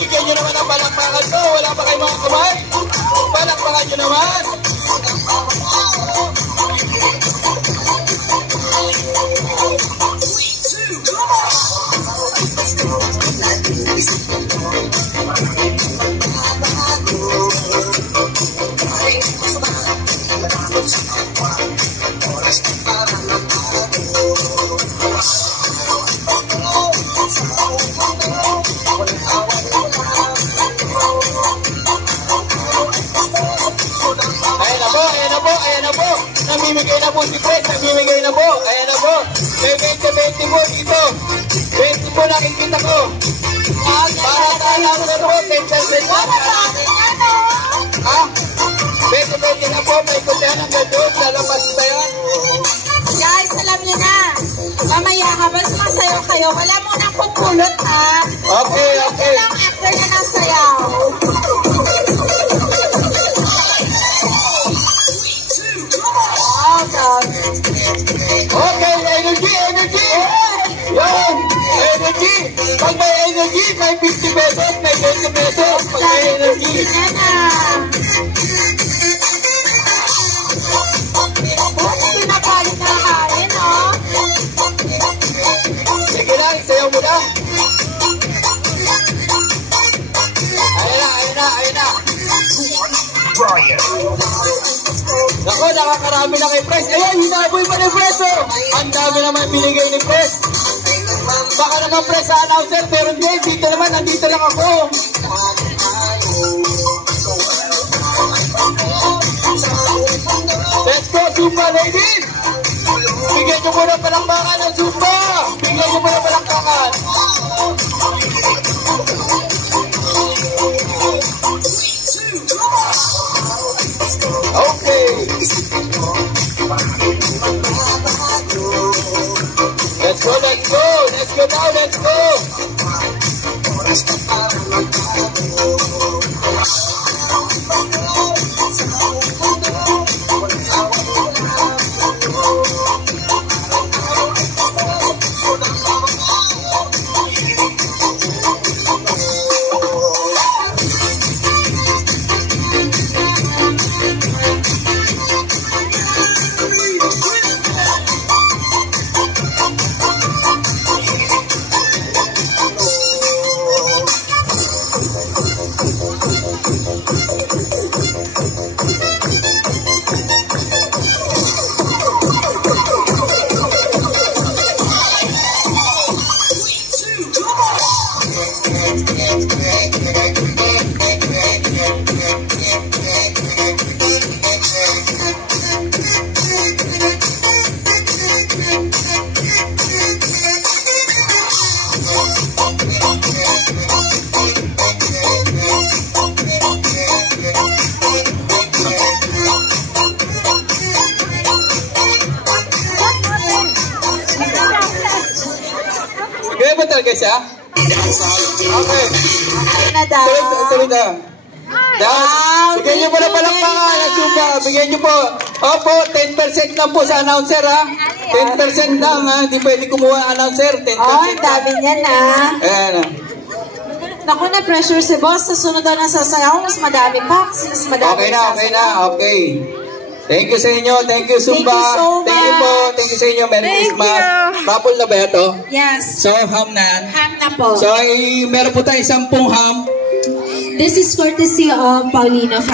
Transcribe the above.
bigyan nyo naman ang palakpakan ko. Wala pa kayo mga kamay. Palakpakan nyo naman. Ayan na po. Namimigay na po si Fred. Namimigay na po. Ayan na po. May 20-20 po dito. 20 po nakikita ko. Para talang na po. 10% na. Ha? 20-20 na po. May kutahan ng gandun. Lalabas ba yan? Guys, alam niyo na. Mamaya habang sumasayaw kayo, wala mo nang pupulot ha. Okay. Ito lang after na ng sayaw. Okay, energy! Yan! Energy! Pag may energy, may 50 pesos, may 20 pesos. Pag may energy. Hindi na palit na kain, no? Sige lang, sayaw mo lang. Ayun na. Ako, nakakarami na kay Pres. Ayan, hinaboy pa ni Pres, oh. Ang dami naman binigay ni Pres. Baka naman Pres sa announcer, pero hindi, dito naman, nandito lang ako. Let's go, Zumba ladies! Bigyan nyo muna palakpakan ng Zumba! Bigyan nyo muna palakpakan! Okay! Let's go! Let's go! Kaya ba talaga siya? Okay. Tuloy na. Bigyan nyo po na palakpakan ng Zumba. Bigyan nyo po. Opo, 10% lang po sa announcer ha. 10% lang ha. Hindi pwede kumuha announcer. 10% Oh, dami niyan ha. Ayan ha. Naku na pressure si boss. Sa sunod na sasayaw, mas madami pa. Mas madami Okay na. Okay. Thank you sa inyo. Thank you, Zumba. Thank you so much. Thank you po. Thank you sa inyo. Merry Christmas. Couple na ba ito? Yes. So, ham na yan. Ham na po. So, meron po tayo 10 ham. This is courtesy of Paulina.